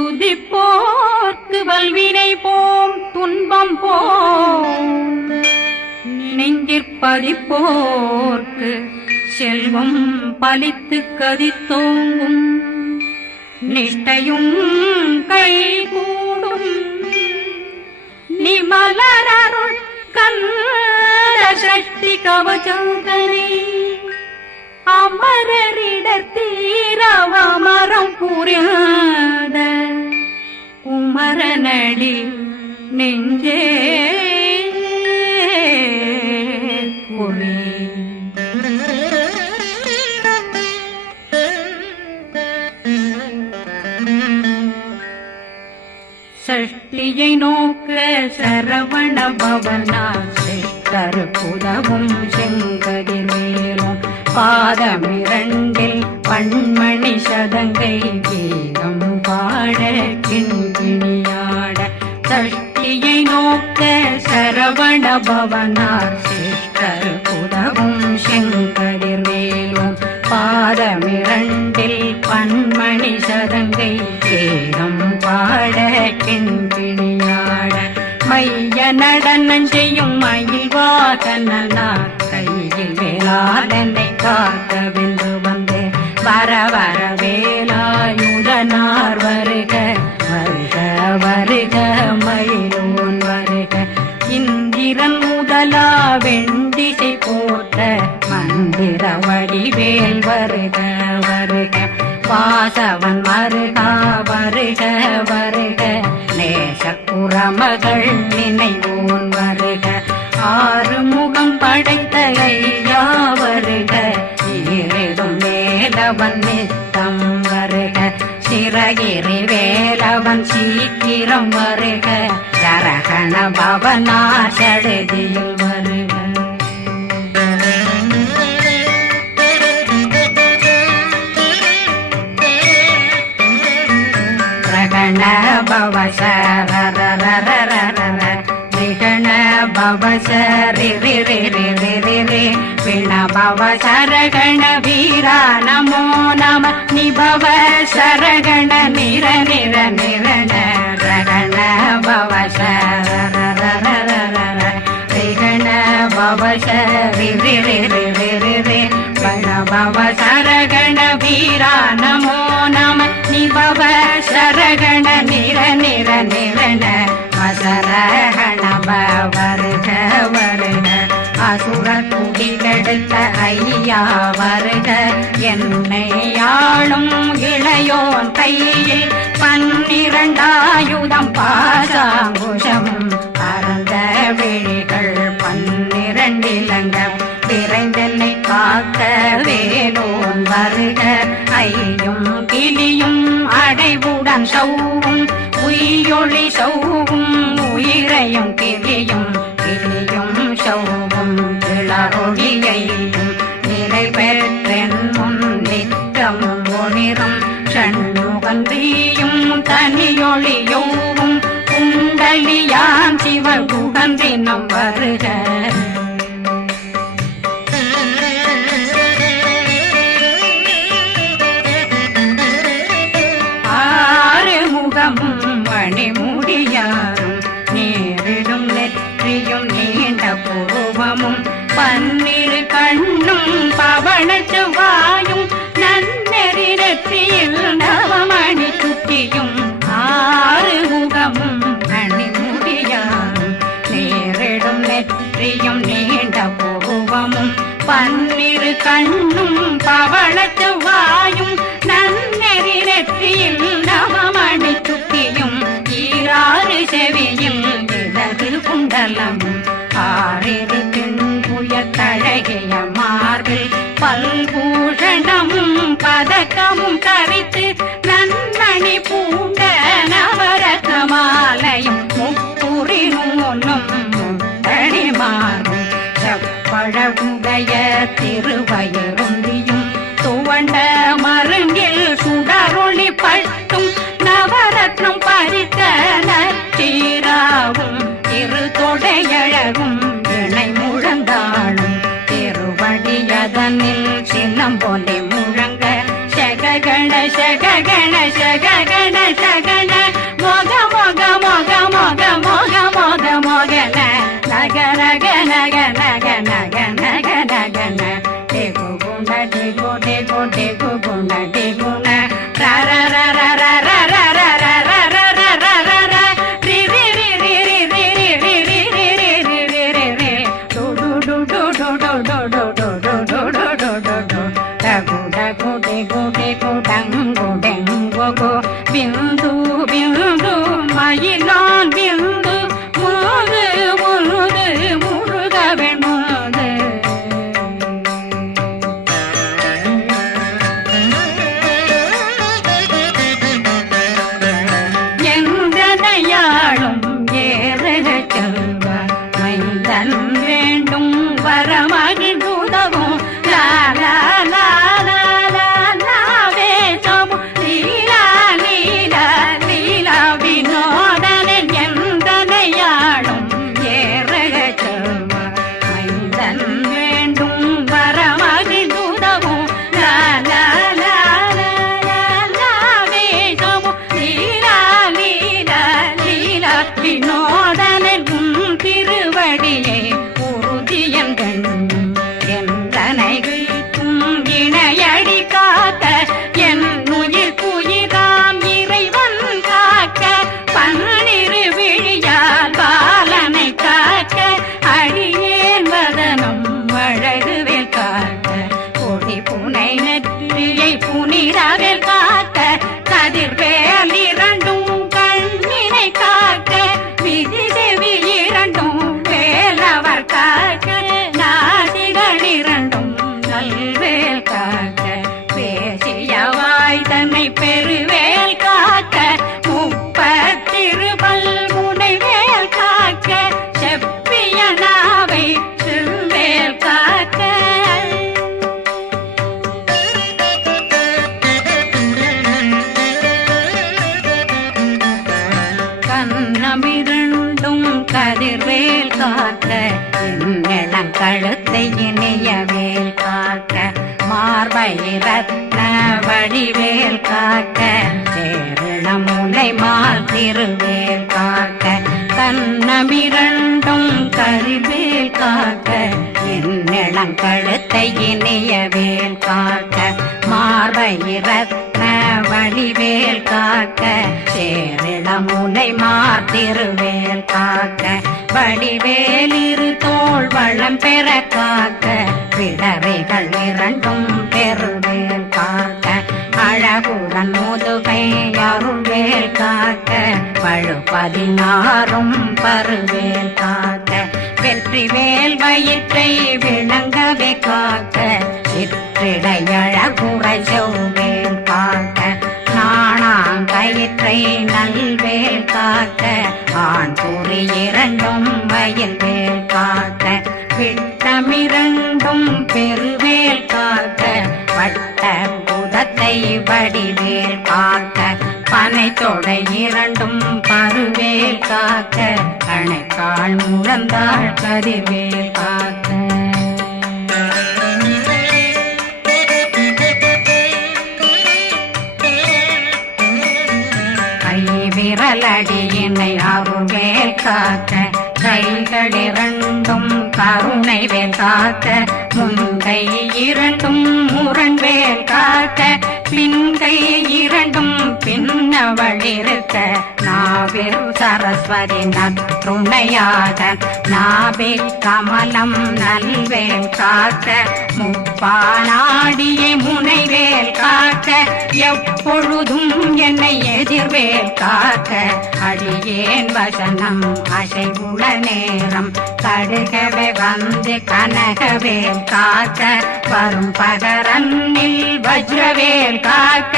துதிப்போர்க்கு வல்வினை போம் துன்பம் போம் நெஞ்சிற்பதிப்போர்க்கு செல்வம் பலித்து கதித்தோங்கும் நிஷ்டையும் கைகூடும் நிமலரருள் கந்த சக்தி கவசந்தனை அமரரிடத்தீரவமரம் புரியாத குமரனடி நெஞ்சே பொறி சஷ்டியை நோக்க சரவண பவனா சிஷ்டர் புதவும் செங்கதிர் மேலும் பாதமிரண்டில் பண்மணி சதங்கை கீதம் பாட கிண்கிணியாட சஷ்டியை நோக்க சரவண பவனார் சிஷ்டர் புதவும் செங்கதிர் மேலும் பாதமிரண்டில் பண்மணி சதங்கை கீதம் பாட கிண்கிணியாட மைய நடனம் செய்யும் மயில் வாகனார் கையில் வேளாளனை காக்க வென்று வந்து வர வர வேலாயுதனார் வருக வருக வருக மயிலோன் வருக இந்திரன் முதலா வெண்டிசை போட்ட மந்திர வடிவேல் வருக வருக வாசவன் வருகா வருக வருக நேசக்குறமகள் நினைவோன் வருக ஆறுமுகம் படைத்த ஐயா வருக ஈரிடும் வேலவன் நித்தம் வருக சிறகிரி வேலவன் சீக்கிரம் வருக சரகண பவனா சடுதியில் வருக ரகண பவ சரரரரரரர விகண பவ சரி ரி ரி ரி ரி ரி ரி விண பவ சரகண வீரா நமோ நம நிபவ சரகண நிர நிர நிரண ரகண பவ சரரரரரர விகண பவ சரி ரி ரி ரி ரி ரி ரி விண பவ சரகண வீரா நமோ நம நிபவ சரகண நிர நிர நிரண அசரகண வருக வருக அசுர குடிகெடுத்த ஐயா வருக என்னை ஆளும் இளையோன் கையில் 12 பாசாங்குஷமும் பரந்த விழிகள் 12 இலங்கம் விரைந்தென்னை காக்க வேலோன் வருக ஐயும் கிளியும் அடைவுடன் சௌவும் உயிரொளி சௌவும் உயிரையும் கிளியும் கிளியும் சௌவும் இளரொளியையும் நிலை பெற்றென் முன் நித்தம் ஒளிரும் சண்முகந்தியும் தனியொளியோவும் குண்டலியான் சிவ குகந்தினம் வருக மணிமுடியாரும் நேரிடும் நெற்றியும் நீண்ட பூவமும் 12 கண்ணும் பவன செவ்வாயும் நன்னெறி நெற்றியில் நவமணி சுட்டியும் 6 முகமும் மணிமுடியாரும் நேரிடும் நெற்றியும் நீண்ட பூவமும் 12 கண்ணும் பவன செவ்வாயும் நன்னெறி நெற்றியில் நவமணி சுட்டியும் 6 செவியும் இடது குண்டலமும் 6 தின்புய தழகிய மார்பில் பல்பூஷணமும் பதக்கமும் தரித்து நன்மணி பூண்ட நவரத்ன மாலையும் முப்புரி நூலும் முத்தணிமாறும் செப்பழகுடைய திருவயருந்தியும் துவண்ட மருங்கில் சுடரொளி பட்டும் நவரத்னம் பறித்த நச்சீராவும் இரு தொடையழகும் இணை முழந்தாளும் திருவடியதனில் சின்னம் போலே முழங்க சககண சககண சககண சகண கோடே கோடே குண டே குண ர ர ர ர ர ர ர ர ர ர ர ர ர ர ர ரி ரி ரி ரி ரி ரி ரி ரி ரி ரி ரி ரி ரி ரி ரி டு டு டு டு டு டு டு டு டு டு டு டு டு டு டு டகு டகு டே கோடே கோடங்கு டெங்கு கோ பிந்து பிந்து மயிலான் பிந்து முது முது முருகவன் முது எந்தனையாளும் ஏறுக செல்வார் மைந்தன் வேண்டும் வரமகிழ்ந்துதவும் லா லா லா லா லா லாவே சமு லீலா லீலா லீலா வினோதனன் எந்தனையாளும் ஏறுக செல்வார் மைந்தன் வேண்டும் வரமகிழ்ந்துதவும் லா லா லா லா லா லாவே சமு லீலா லீலா லீலா வினோதனன் திருவடியை உறுதியம் கண்ணும் எந்தனை வீட்டும் இணையடி காக்க என் உயிர் குயிராம் இறைவன் காக்க பன்னிரு விழியால் பாலனை காக்க அடியேன் வதனம் அழகுவேல் காக்க கொடி புனை நெற்றியை புனிதவேல் காக்க கதிர்வேல் இரண்டும் கண்ணினை காக்க விதி செவி இரண்டும் வேலவர் காக்க நாசிகள் இரண்டும் நல்வேல் காக்க பேசிய வாய் தன்னை பெருவேல் காக்க முப்பத்திருபல் முனைவேல் காக்க செப்பிய நாவை செவ்வேல் காக்க கண்ணமிரண்டும் கதிர்வேல் காக்க இளம் கழுத்தை இணையவேல் காக்க மார்பை ரத்ன வடிவேல் காக்க சேரண முனை மால் திருவேல் காக்க கண்ணமிரண்டும் கதிர்வேல் காக்க இளம் கழுத்தை இணையவேல் காக்க மார்பை ரத்ன வடிவேல் காக்க சேரிட முனை மாத்திருவேல் காக்க வடிவேல் இரு தோள் வளம் பெற காக்க பிடரைகள் இரண்டும் பெருவேல் காக்க அழகுடன் முதுகை அருள்வேல் காக்க பழு 16 பருவேல் காக்க வெற்றி வேல் வயிற்றை விளங்கவே காக்க சிற்றிடையழகுறை செவ்வேல் காக்க நாணாங்கயிற்றை நல்வேல் காக்க ஆண் குறி இரண்டும் வயல்வேல் காக்க விட்டமிரண்டும் பெருவேல் காக்க வட்ட புதத்தை வடிவேல் காக்க பனை தொடை இரண்டும் பருவேல் காக்க கணைக்கால் முழந்தாள் கதிர்வேல் காக்க விரலடியினை அருள்வேல் காக்க கைகள் இரண்டும் கருணை வேல் காக்க முன்கை இரண்டும் முரண்வேல் காக்க பின்கை இரண்டும் பின்னவளிருக்க நாவில் சரஸ்வதி நற்றுணையாக நாபி கமலம் நல்வேல் காக்க முப்பானாடியை முனைவேல் காக்க எப்பொழுதும் என்னை எதிர்வேல் காக்க அடியேன் வசனம் அசைவுள நேரம் கடுகவே வந்து கனகவேல் காக்க வரும் பகரன்னில் வஜ்ரவேல் காக்க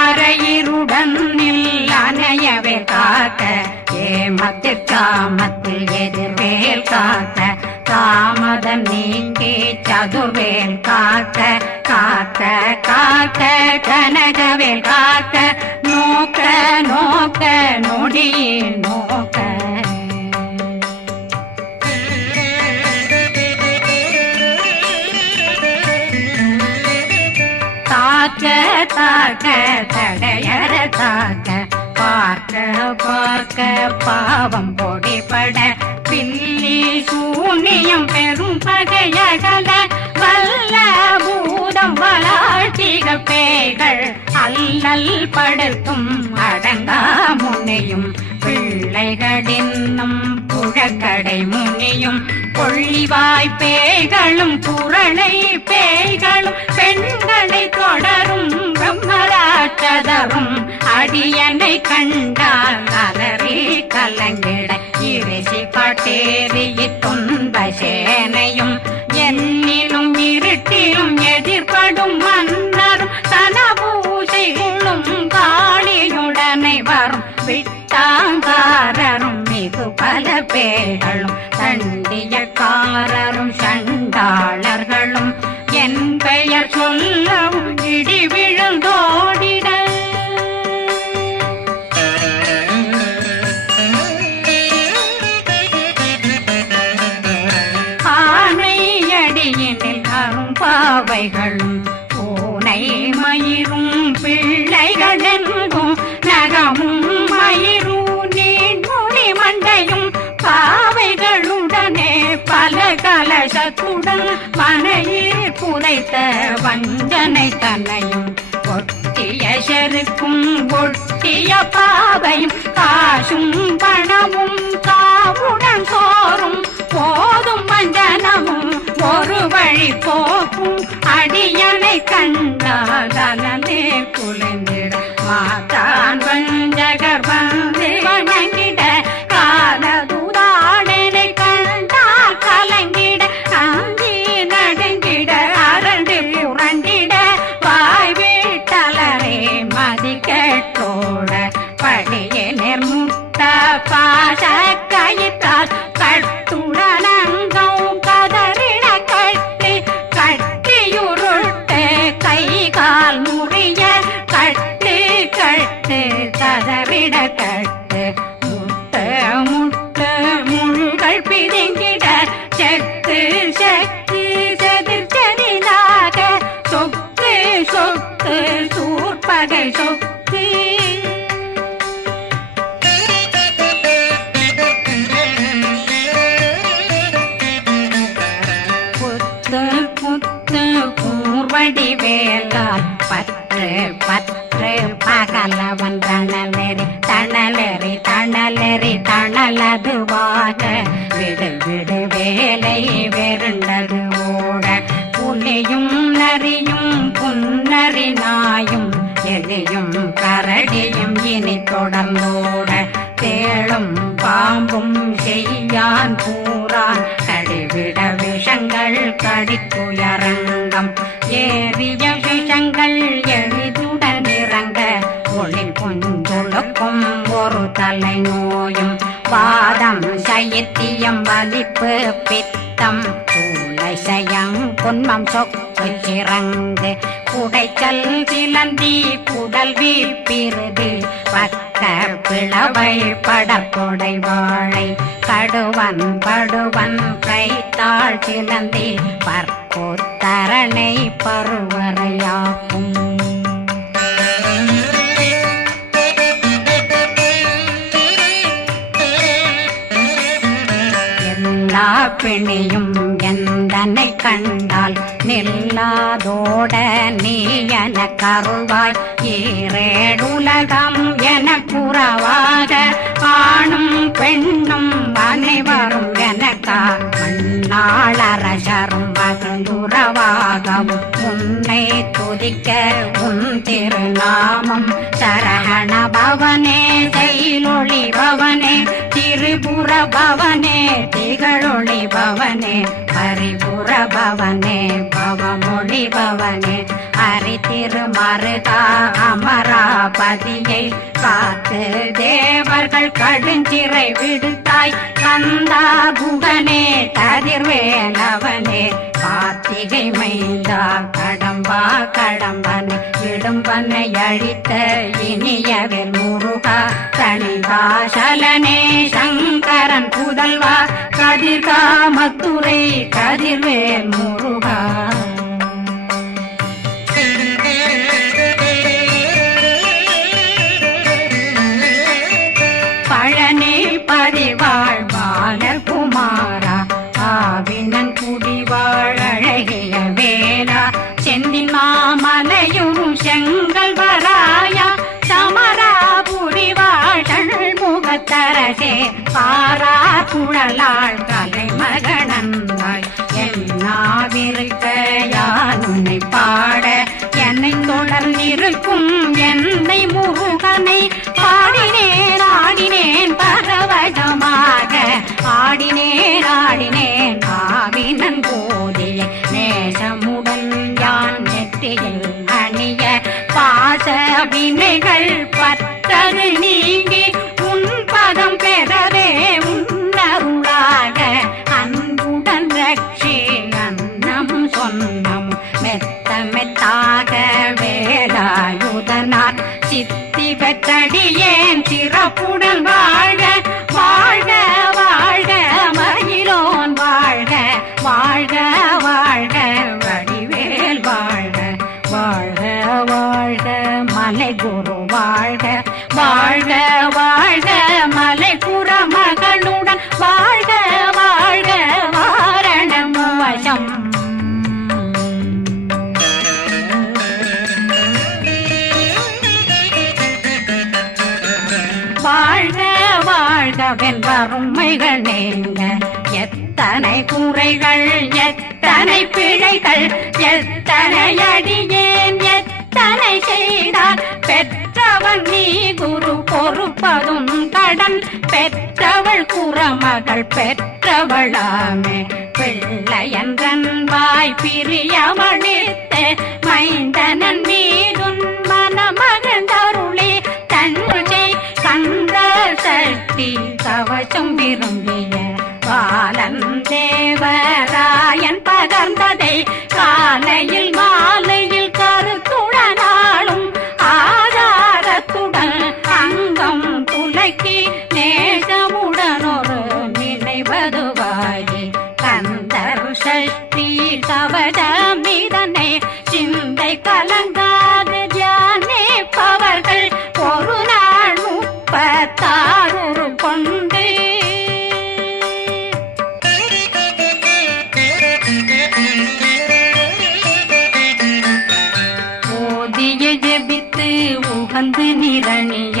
அரையிருடன் அணையவேல் காக்க ஏமத்தில் காமத்தில் எதிர்வேல் காக்க தாமதம் நீக்கி சதுர்வேல் காக்க காக்க காக்க கனகவேல் காக்க நோக்க நோக்க நொடியில் நோக்க தாக்க தாக்க தடையற தாக்க பார்க்க பார்க்க பாவம் பொடிபட பில்லி சூனியம் பெரும் பகையகல வல்ல பூதம் வளா கார்த்திக பேய்கள் அல்லல் படுத்தும் அடங்கா முனையும் பிள்ளைகளின்னும் புழக்கடை முனியும் கொள்ளிவாய் பேய்களும் குரளை பேய்களும் பெண்களை தொடரும் பிரம்மராட்சதரும் அடியனை கண்டால் அலறி கலங்கிட இரிசி காட்டேறிய துன்ப சேனையும் என்னிலும் இருட்டிலும் எதிர்படும் மன்னரும் தனபூசைகளும் காளியுடனை வரும் விட்டாங்காரரும் மிகு பல பேர்களும் தண்டியக்காரரும் சண்டாளர்களும் என் பெயர் சொல்லவும் இடி விழுந்தோடிட ஆனையடியினில் அரும்பாவைகளும் பூனை மயிரும் பிள்ளைகளெங்கும் நகமும் மயிரும் நீண்முடி மண்டையும் பாவைகளுடனே பல கலசத்துடன் மனையில் புதைத்த வஞ்சனை தன்னையும் ஒட்டிய செருக்கும் ஒட்டிய பாவையும் காசும் பணமும் காவுடன் சோறும் போதும் வஞ்சனமும் ஒரு வழி போக்கும் அடியனை கண்டாலே குலைந்திட மாதான் வஞ்சகர் வந்து வணங்கிட காலதுதாடனை கண்டால் கலங்கிட அந்தி நடுங்கிட அரண்டு புரண்டிட வாய் வீட்டலரே மதி கேட்டோட படியே நிர்முட்ட பாச கயிற்றால் கட்டுடனங்கும் கதறிட கட்டி கட்டியுருட்டு கை கால் முறிய கட்டு கட்டு கதறிட கட்டு முட்ட முட்ட முள்கள் பிதுங்கிட செக்கு செக்கு செதிர் செதிலாக சொக்கு சொக்கு சூர்பகை சொக்கு புத்து புத்து கூர்வடி வேலால் பற்று பற்று பகலவன் தணலெறி தணலெறி தணலெறி தணலதுவாக விடு விடு வேலை வெருண்டது ஓட புலியும் நரியும் புன்னரி நாயும் எலியும் கரடியும் இனி தொடர்ந்தோட தேளும் பாம்பும் செய்யான் பூரான் கடிவிட விஷங்கள் கடித்துயரங்கம் ஏறிய விஷங்கள் எளிதுடன் இறங்க ஒளி கொஞ்சொழுக்கும் ஒரு தலை நோயும் வாதம் சைத்தியம் வலிப்பு பித்தம் சயம் பொன்மம் சொக்கு சிறங்கு குடைச்சல் சிலந்தி குடல் வீப்பிருது பக்க பிளவை படற்கொடை வாழை கடுவன் படுவன் கைத்தாள் சிலந்தி பற்போத்தரணை பருவரையாக்கும் எல்லா பிணியும் எந்தனை கண்டால் நில்லாதோட நீ என கருள்வாய் ஈரேடுலகம் என புறவாக ஆணும் பெண்ணும் அனைவரும் எனக்கா மண்ணாளரசரும் மகிழ்ந்துறவாகவும் உன்னை துதிக்க உன் திருநாமம் சரகண பவனே செயலொளி பவனே திரிபுர பவனே திகழொளி பவனே பரிபுர பவனே பவமொழி பவனே ஹரி திருமருகா அமராபதியை காத்து தேவர்கள் கடுஞ்சிறை விடுத்தாய் கந்தா குகனே கதிர்வேலவனே கார்த்திகை மைந்தா கடம்பா கடம்பனை இடும்பனை அழித்த இனியவில் முருகா தனிகாசலனே சங்கரன் புதல்வா கதிர்காமத்துரை கதிர்வேல் முருகா பழனி பதிவாழ் பாலகுமாரா ஆவினன் குடிவாழ் அழகிய வேலா செந்தின் மாமலைய குழலாள் கலைமகனந்தாய் என்னாவிருக்க யான் உன்னை பாட என்னை தொடர்ந்திருக்கும் என்னை முருகனை பாடினேன் ஆடினேன் பரவசமாக ஆடினேன் ஆடினேன் ஆவினன் போதிய நேசமுடன் யான் நெற்றியில் அணிய பாச வினைகள் பற்றது நீங்கி உன் பதம் பெறவே உன்னருளாக அன்புடன் ரட்சி அன்னம் சொன்னம் மெத்த மெத்தாக வேலாயுதனார் சித்தி பெற்றடியேன் சிறப்புடன் வாழ்க வாழ்க வாழ்க மயிலோன் வாழ்க வாழ்க வாழ்க வடிவேல் வாழ்க வாழ்க வாழ்க மலை குரு வாழ்க வாழ்க வாழ்க மலை புற மகளுடன் வாழ்க வாழ்க வாரணம் வசம் வாழ்க வாழ்க வென்றருமைகள் நீங்க எத்தனை குறைகள் எத்தனை பிழைகள் எத்தனை அடியேன் எத்தனை செய்தார் பெற்றவன் நீ குரு பொறுப்பதும் கடன் பெற்றவள் குறமகள் பெற்றவளாமே பிள்ளையன்றன் வாய் பிரியமளித்து மைந்தனன் மீதுன் மனமகந்தருளே தன்னை கந்த சக்தி கவசம் விரும்பிய பாலன் தேவராயன் பகர்ந்ததை காலையில் மாலையில் கருத்துடனாலும் ஆதாரத்துடன் அங்கம் துலக்கி நேசமுடனொரு நினைவதுவாகி கந்தர் சக்தி கவசமிதனை சிந்தை கலங்காது தியானிப்பவர்கள் ஒரு நாள் 36 கொண்டு ஓதிய ஜெபித்து உகந்து நிரணிய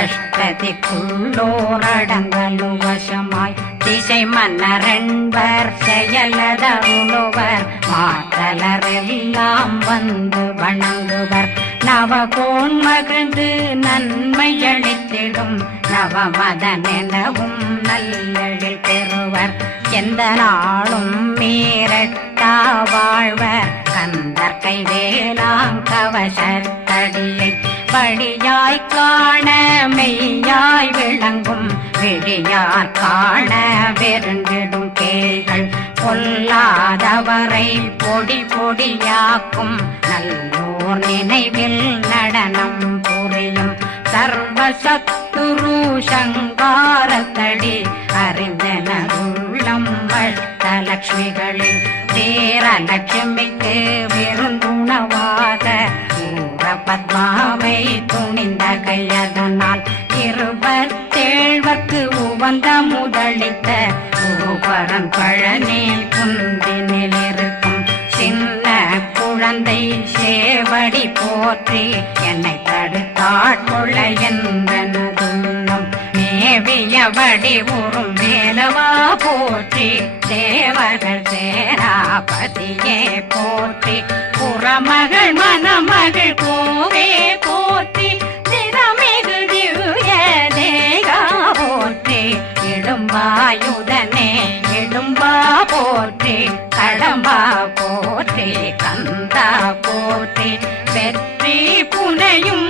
அஷ்டதிக்குள்ளோரடங்கலும் வசமாய் திசை மன்னரென்பர் செயலதருளுவர் மாற்றலரெல்லாம் வந்து வணங்குவர் நவகோன் மகிழ்ந்து நன்மையளித்திடும் நவமதனெனவும் நல்லெழில் பெறுவர் எந்த நாளும் மீறட்டா வாழ்வர் கந்தர் கைவேலாங் கவசத்தடியை படியாய் காண மெய்யாய் விளங்கும் விழியார் காண வெருண்டிடும் கேள்கள் பொல்லாதவரை பொடி பொடியாக்கும் நல்லோர் நினைவில் நடனம் புரியும் சர்வசத்துரு சங்காரத்தடி அறிந்தனருள்ளம் வட்டலட்சுமிகளில் வீரலட்சுமிக்கு விருந்துணவாத ஊர பத்மாவை துணிந்த கையதனால் 27 உவந்த முதலித்த ஊபரன் பழனி குந்தினில் இருக்கும் சின்ன குழந்தை சேவடி போற்றி என்னை தடுத்தாட்கொள்ள என்பனதுள்ளம் மேவியபடி உறும் வேலவா போற்றி தேவர்கள் சேராபதியே போற்றி புறமகள் மணமகள் கோவே போற்றி திறமிகு திவ்ய தேகா போற்றி இடும்பாயுதனே இடும்பா போற்றி கடம்பா போற்றி கந்தா போற்றி வெற்றி புனையும்